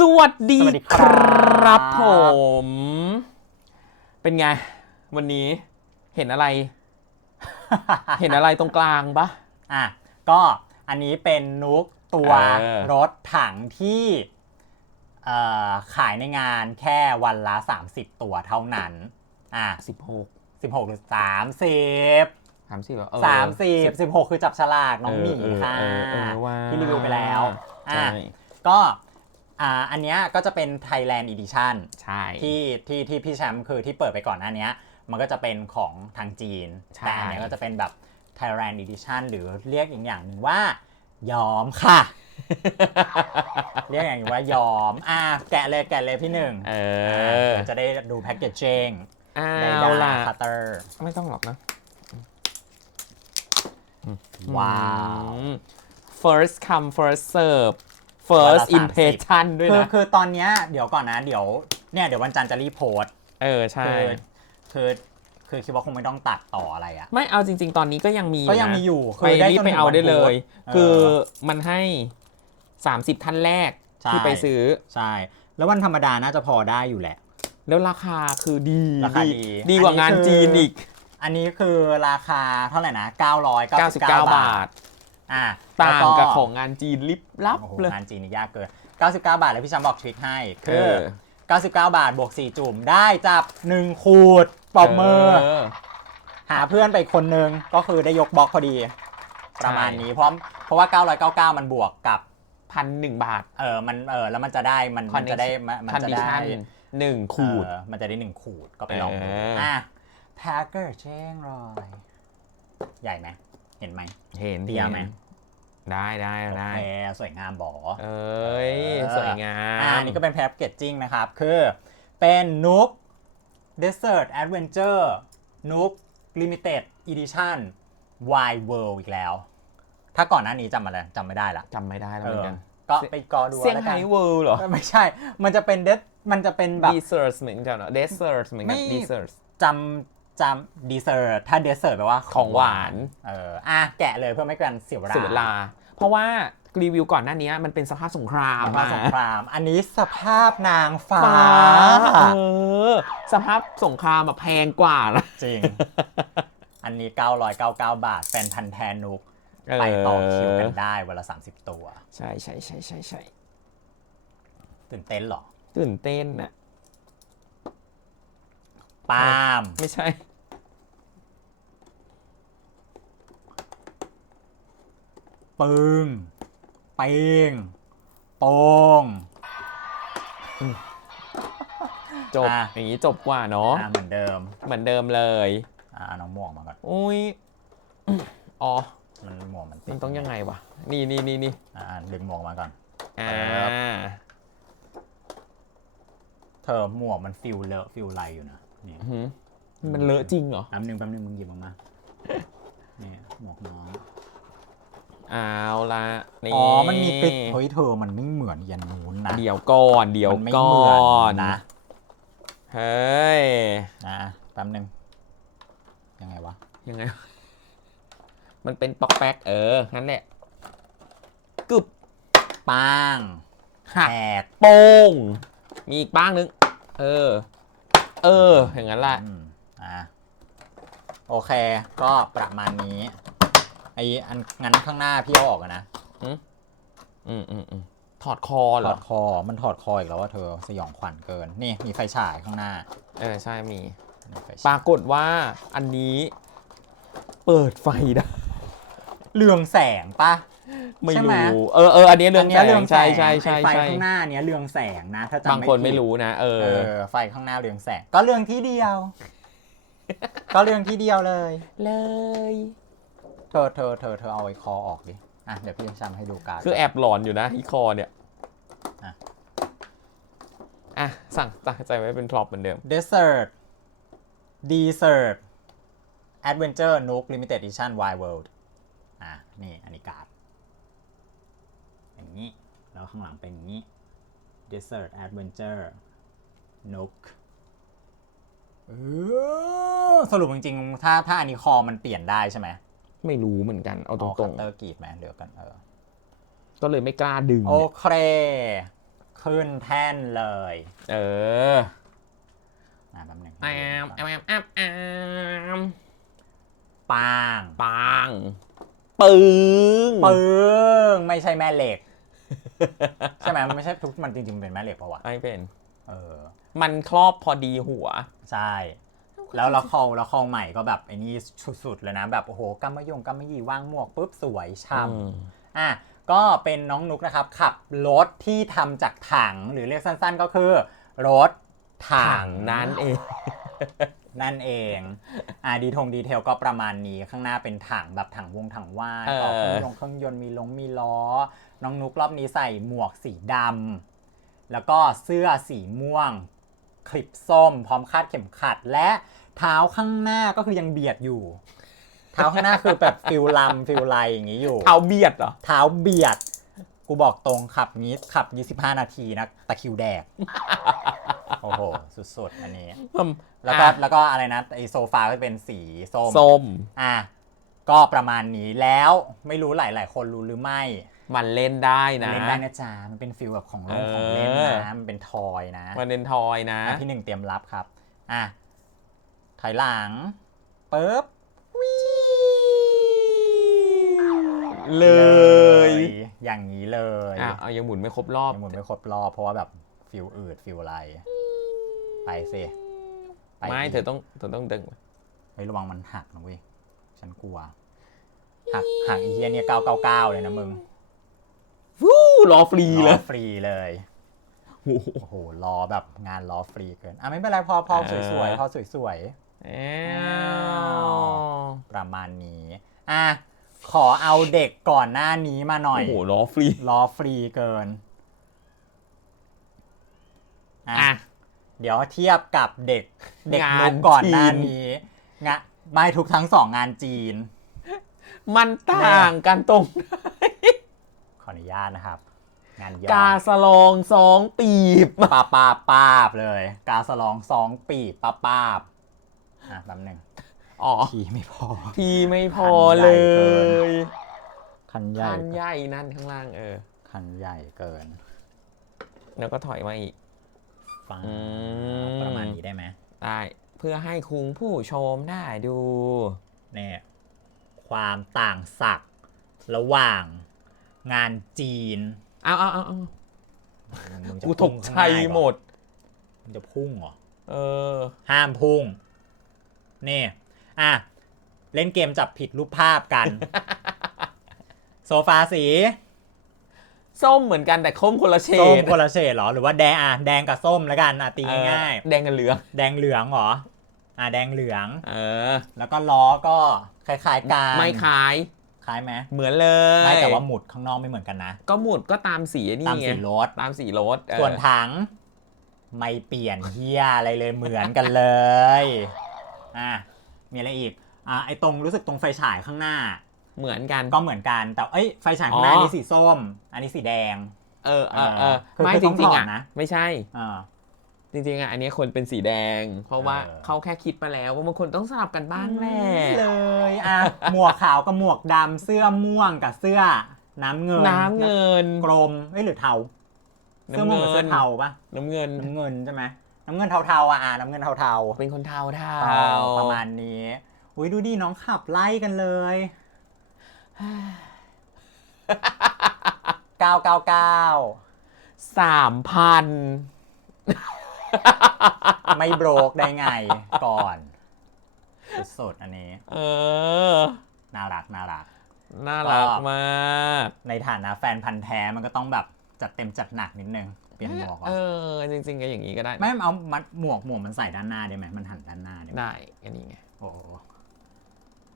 สวัสดีสวัสดีคครัรับ บผม เป็นไง วันนี้เห็นอะไร เห็นอะไรตรงกลางปะ อะก็อันนี้เป็นนุกตัวเออ รถถังที่เอ่อขายในงานแค่วันละ 30 ตัวเท่านั้นอะสิบหก16 หรือ 30 สามสิบเหรอเออ 30 16 คือจับฉลากน้องหมีเออค่ะเออเออว่า ที่รีวิวไปแล้วอะ ใช่ ก็ อ่าอันเนี้ยก็จะเป็น Thailand Edition ใช่ ที่ที่ที่พี่แชมป์คือที่เปิดไปก่อนหน้าเนี้ย มันก็จะเป็นของทางจีน ใช่ แต่อันเนี้ยก็จะเป็นแบบ Thailand Edition หรือเรียกอีกอย่างหนึ่งว่ายอมค่ะ เรียกอย่างหนึ่งว่ายอม อะแกะเลยแกะเลยพี่หนึ่งเออะอเดี๋ยวจะได้ดูแพ็กเกจจิ้งอ้าได้วดาล่ะ คัตเตอร์ ไม่ต้องหรอกนะว้าว อืม first come first serve first วันละ30 impression ด้วยคือนะ คือตอนเนี้ยเดี๋ยวก่อนนะ เดี๋ยวเนี่ยเดี๋ยววันจันทร์จะรีบโพสต์เออ ใช่ คือคือคือคิดว่าคงไม่ต้องตัดต่ออะไรอะไม่เอาจริง ๆ ตอนนี้ก็ยังมีก็ยังนะมีอยู่ไปคือได้รีบจนไปถึงเอาวันได้เลยพุธคือเออมันให้ 30 ท่านแรกใช่ ที่ไปซื้อ ใช่ แล้ววันธรรมดาน่าจะพอได้อยู่แหละ แล้วราคาคือดีราคาดีดีกว่าอันนี้งานคือ จีนอีก อันนี้คือราคาเท่าไหร่นะ 999 99 บาบาท ท อะต่างแล้วกับของงานจีนลิบลับโอ้โหเลย งานจีนนี่ยากเกิน 99 บาทแล้วพี่ช้ำบอกทริคให้เอคืออ99 บาทบวก 4 จุ่มได้จับ 1 ขูดปรบมือเหาเพื่อนไปคนหนึง ก็คือได้ยกบล็อกพอดี ประมาณนี้เพราะเพราะว่า 999 มันบวกกับพันหนึ่งบาท เออ มัน เออ แล้วมันจะได้ มันมันจะได้ มันคอนจะดิได้ชันหนึ่งขูดเออมันจะได้หนึ่งขูด ก็ไปลองดูเอออ่อะแพคเกอร์เจ้งรอย ใหญ่ไหม เห็นไหมเห็นเตี้ยไหมห็นได้ได้ได้โอเคสวยงามบอเอ้ยเออสวยงาอ่ามนี่ก็เป็นแพ็กเกจจิ้งนะครับ คือเป็นนุก Desert Adventure นุก Limited Edition Wide World อีกแล้ว ถ้าก่อนหน้านี้จำอะไรจำไม่ได้ละจำไม่ได้แล้วเอเหมืออนกัน ก็ไปกอดูเซี่ยงแล้วไฮ้กันเวิลด์เหรอ ไม่ใช่ มันจะเป็นเดมันจะเป็นแบบดีเซอร์เหมือนกันเหรอเดสเซอร์เหมือนกันไม่ดีเซอร์จำ จำดีเซอร์ถ้าเดสเซอร์แปลว่าของหวาน เอออะแกะเลยเพื่อไม่ให้การเสียเวลาเสียเวลา เพราะว่ารีวิวก่อนหน้านี้มันเป็นสภาพสงครามสภาพสงคราม อันนี้สภาพนางฟ้าฟ้าเออ สภาพสงครามอะแพงกว่านะจริง อันนี้ 999 บาท แฟนพันธ์แทนนุกเออไปต่อคิวกันได้วันละ 30 ตัว ใช่ใช่ใช่ใช่ใช่ตื่นเต้นเหรอ ตื่นเต้นน่ะ ปาล์มไม่ใช่ ปึงเปิงโปง จบ อะ อย่างนี้จบกว่าเนาะ อ่าเหมือนเดิม เหมือนเดิมเลย อ่าเอาน้องหมวกมาก่อน อุ้ย อ๋อ มันหมวกมันติดมันต้องยังไงวะ นี่นี่นี่นี่อ่าดึงหมวกมาก่อน อ่า เธอหมวกมันฟิลเลอะฟิลไรอยู่นะ นี่หืมมันเลอะจริงเหรอ แป๊บนึงแป๊บนึงมึงหยิบออกมานี่หมวกน้องเอาละนี่อ๋อ มันมีกริดเฮ้ยเธอมันไม่เหมือนยันนู้นนะ เดี๋ยวก่อนเดี๋ยวมันไม่ก่เหมืออนนนะ เฮ้ย นะแป๊บนึงยังไงวะ ยังไง มันเป็นปอกแป๊กเออ นั่นแหละกึบป้างหักแตกโป้ง มีอีกบ้างนึง เออ เออ อย่างนั้นแหละอืมอะโอเค ก็ประมาณนี้ ไออันงั้นข้างหน้าพี่เอาออกอะนะอืมอืมอืมถอดคอเหถรออดคอมันถอดคออีกแล้วว่าเธอสยองขวัญเกิน นี่มีไฟฉายข้างหน้าเออใช่มีนี่ไฟปฉายรากฏว่าอันนี้ เปิดไฟได้ เรืองแสงปะ ไม่ใช่ไหม รู้เออเอออันนี้เรื่องนี้ยแสงใช่ใช่ใช่ไอ้ไฟใช่ข้างหน้าเนี้ยเรืองแสงนะ ถ้าจำบางคนไม่ผิดรู้นะเอเออ อ ไฟข้างหน้าเรืองแสง ก็เรืองที่เดียว ก็เรืองที่เดียวเลย เลย เธอเธอเธอเธอเอาไอ้คอออกดิ อะเดี๋ยวพี่จะทำให้ดูการด คือแอบหลอนอยู่นะที่คอเนี่ยอะ อะสั่งตั้งใจไว้เป็นพร็อพเหมือนเดิม Desert Desert Adventure Nook Limited Edition Wide World อะ นี่อันนี้การ์ด อย่างนี้ แล้วข้างหลังเป็นอย่างนี้ Desert Adventure Nook เออสรุปจริงๆ ถ้าถ้าอันนี้คอมันเปลี่ยนได้ใช่ไหม ไม่รู้เหมือนกัน เอาตเอารคังตเตอร์กรีดไหมเดี๋ยวกันเออๆก็เลยไม่กล้าดึง โอเนี่ยเคขึ้นแท่นเลย เอออะแป๊บหนึงแอมแอมแอมแอมแอมปางปังปึ้ง ปึ้ง ไม่ใช่แม่เหล็ก ใช่ไหมมันไม่ใช่ทุกมันจริงๆมันเป็นแม่เหล็กปะวะไม่เป็น เออ มันครอบพอดีหัว ใช่ แล้วละครละครใหม่ก็แบบไอ้นี่สุดๆเลยนะ แบบโอ้โหกำมะยงกำมะหยี่วางหมวกปุ๊บสวยช่อืมำอะก็เป็นน้องนุกนะครับ ขับรถที่ทำจากถังหรือเรียกสั้นๆ ก็คือ รถถัถังงนั้นเอง นั่นเอง อ่าดีทงดีเทลก็ประมาณนี้ข้างหน้าเป็นถังแบบถังวงถังว่านเออต่อเครื่องยนต์เครื่องยนต์มีลงมีล้อ น้องนุกรอบนี้ใส่หมวกสีดำแล้วก็เสื้อสีม่วง คลิปส้ม พร้อมคาดเข็มขัด และเท้าข้างหน้าก็คือยังเบียดอยู่ เท้าข้างหน้าคือแบบฟิลลำฟิลไลอย่างนี้อยู่เอาเบียดเหรอ เท้าเบียด กูบอกตรงขับงี้ขับ 25 นาทีนะตะคริวแดก โอ้โห สุดๆ อันนี้อืมแล้วก็อะ แล้วก็อะไรนะไอโซฟาก็เป็นสีส้มส้ม อะก็ประมาณนี้แล้วไม่รู้หลาย ๆ คนรู้หรือไม่มันเล่นได้นะ เล่นได้นะจ๊ะมันเป็นฟิลแบบของเล่นเออของเล่นนะมันเป็นทอยนะมันเป็นทอยนะ อะพี่หนึ่งเตรียมรับครับอะถอยหลังปุ๊บเลยอย่างนี้เลยอะเอายังหมุนไม่ครบรอบ ยังหมุนไม่ครบรอบเพราะว่าแบบฟิลอืดฟิลอะไร ไปสิปไม่กเธอต้องเธอต้องดึงเฮ้ยระวังมันหักนะเว้ย ฉันกลัว หักหักอีเทียเนี่ยเก้าเก้าเก้าเลยนะมึงฟู้รอฟรีเลรอยฟรีเลยโอ้โหโอ้โหรอแบบงานรอฟรีเกิน อะไม่เป็นไรพอพอเออสวยๆพอสวยแอ้วๆประมาณนี้อะขอเอาเด็กก่อนหน้านี้มาหน่อย โอ้โหรอฟรีรอฟรีเกิน อะอะ เดี๋ยวเทียบกับเด็กเด็กงานนุกก่อนหน้าจีน นี้งะไม่ทุกทั้งสองงานจีน มันต่างกันตรงขออนุญาตนะครับ งานยกาอสลองสองปีบ ปาปาปาบเลย กาสลองสองปีปาปาบอะแป๊บหนึ่งอ๋อ ทีไม่พอ ทีไม่พอคันใหญ่เลเกิยคันใหญ่คันใหญ่นั่นข้างล่างเออ คันใหญ่เกิน แล้วก็ถอยมาอีก ฟังอืม ประมาณนี้ได้ไหมได้เพื่อให้คุณผู้ชมได้ดู เนี่ยความต่างศักดิ์ระหว่างงานจีนเอาเอาเอาเอามึงจะกูตพุ่กงใจข้างน้าอีกเรอหมดมึงจะพุ่งเหรอ เออ ห้ามพุ่ง นี่อะ เล่นเกมจับผิดรูปภาพกัน โซฟาสี ส้มเหมือนกันแต่ส้มคนละเฉส้มดคนละเฉดเหรอหรือว่าแดงอะแดงกับส้มแล้วกันอะตีเออง่ายแดงกับเหลืองๆแดงเหลืองเหรออะแดงเหลือง เออ แล้วก็ล้อก็คล้ายๆกันไม่คล้ายคล้ายไหมเหมือนเลยไม่แต่ว่าหมุดข้างนอกไม่เหมือนกันนะก็หมุดก็ตามสีนี่ตามไงสีรถ ตามสีรถเออส่วนถังไม่เปลี่ยนเฮียอะไรเลยเหมือนกันเลย อะ มีอะไรอีก อะไอตรงรู้สึกตรงไฟฉายข้างหน้า เหมือนกัน ก็เหมือนกันแต่เอ้ยไฟฉายข้างหน้าอ๋อนี่สีส้ม อันนี้สีแดง เออเออเออคือไม่คือจต้องริงถอๆดอะนะ ไม่ใช่ อ่า จริงๆอะอันนี้คนเป็นสีแดง เพราะว่าเออ เขาแค่คิดมาแล้วว่าบางคนต้องสลับกันบ้างแหละเลยอะหมวกขาวกับหมวกดำเสื้อม่วงกับเสื้อน้ำเงินน้ำเงิน กลมเอ้ยหรือเทาเสื้อม่วงกับเสื้อเทาปะน้ำเงิน น้ำเงินใช่ไหมน้ำเงินเทาๆอะอะน้ำเงินเทาๆเป็นคนเทาเทาประมาณนี้อุ้ยดูดิน้องขับไล่กันเลย 999สามพันไม่โบรกได้ไงก่อน สุดๆอันนี้ เออ น่ารักน่ารัก น่ารักก็มาก ในฐานะแฟนพันธ์แท้มันก็ต้องแบบจัดเต็มจัดหนักนิดนึง เปลี่ยนหมวกก่อนเออ จริงๆก็อย่างนี้ก็ได้ ไม่เอามันหมวกหมวกมันใส่ด้านหน้าได้ไหมมันหันด้านหน้าได้ไหมได้อันนี้ไง โอ้โห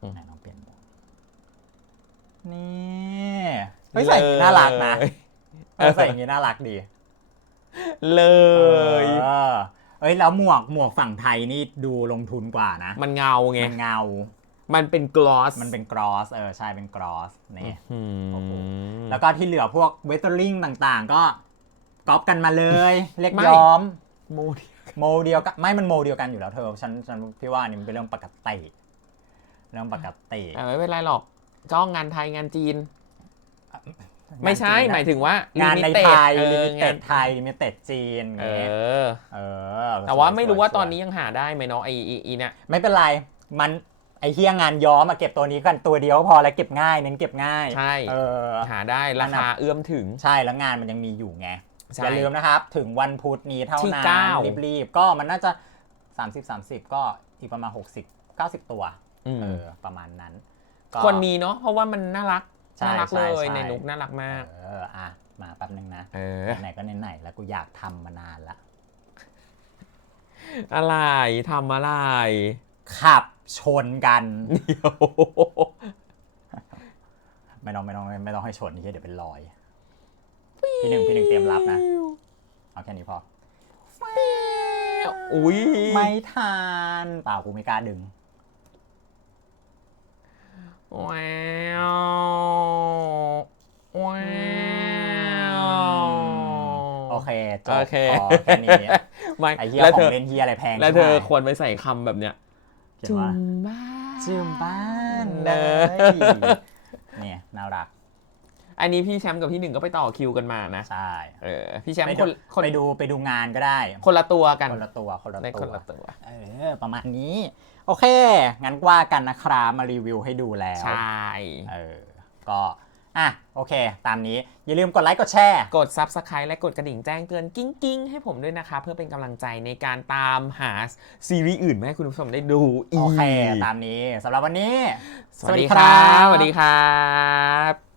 อืมไหนลองเปลี่ยนหมวก นี่ไม่ใส่อย่างนี้น่ารักนะเลยเออใส่อย่างนี้น่ารักดี เลยเออเอ้ยแล้วหมวกหมวกฝั่งไทยนี่ดูลงทุนกว่านะ มันเงาไงมันเงา มันเป็นกลอส มันเป็นกรอส เออใช่เป็นกรอสนี่อืมโอ้โหแล้วก็ที่เหลือพวกเวทเทอริงต่างๆ ก็ก๊อปกันมาเลย เล็กย้อม โมเดลโมเดียวกันไม่มันโมเดียวกันอยู่แล้วเธอ ฉันฉันพี่ว่าอันนี่มันเป็นเรื่องปกติ เรื่องปกติอะไม่เป็นไรหรอก จ้องงานไทยงานจีน ไม่ใช่จีนนะหมายถึงว่างานใน limited ไทยเอลิอมิเต็งาดนไทยลิมิเต็ดจีนเออย่างเงี้ยอเออ แต่ว่าไม่รู้ว่าสยๆตอนนี้ยังหาได้ไหมเนาะไอไอ้ไอีเนี่ยไม่เป็นไรมันไอเฮียงานย้อมมาเก็บตัวนี้กันตัวเดียวพอแล้วเก็บง่ายเน้นเก็บง่าย ใช่เออหาได้ราคาเอื้อมถึงใช่แล้วงานมันยังมีอยู่ไงใช่อย่าลืมนะครับ ถึงวันพุธนี้เท่าที่นั้นเก้ารีบๆก็มันน่าจะ 30 30 ก็อีกประมาณ 60 90 ตัวอืมเออประมาณนั้น ก็ควรมีเนาะเพราะว่ามันน่ารักใช่น่ารักใช่เลยใช่ ในนุกน่ารักมาก เอออะมาแป๊บนึงนะเออ ไหนๆก็ไหนๆแล้วกูอยากทำมานานละอะไรทำอะไรขับชนกัน เดี๋ยวไม่ต้องไม่ต้องไม่ต้องให้ชนนี่เดี๋ยวเป็นรอย พี่หนึ่งพี่หนึ่งเตรียมรับนะ เอาแค่นี้พอ อุ้ยไม่ทานเปล่ากูไม่กล้าดึง ว้าวว้าวโอเคจบโอเคพอแค่นี้ไม่ไอ้เฮียแล้วขอเธงอเล่นเฮียอะไรแพงแล้วเธอใช่ไหมควรไปใส่คำแบบเนี้ยเขียนว่าบ้านจุมบ้านเนเลอะยเนี่ยน่ารักอันนี้พี่แชมป์กับพี่หนึ่งก็ไปต่อคิวกันมานะใช่เออพี่แชมป์ไปคดูนคนไปดูไปดูงานก็ได้คนละตัวกันคนละตัวคนละได้ตัคนวละตัว เออประมาณนี้ โอเค งั้นว่ากันนะครับมารีวิวให้ดูแล้ว ใช่ เออ ก็ อะ โอเค ตามนี้ อย่าลืมกดไลค์ กดแชร์ กด Subscribe และกดกระดิ่งแจ้งเตือนกิ้งกิ้งๆให้ผมด้วยนะคะ เพื่อเป็นกำลังใจในการตามหาซีรีส์อื่นมาให้คุณผู้ชมได้ดูอีกโอเค ตามนี้สำหรับวันนี้ สวัสดีครับ สวัสดีครับ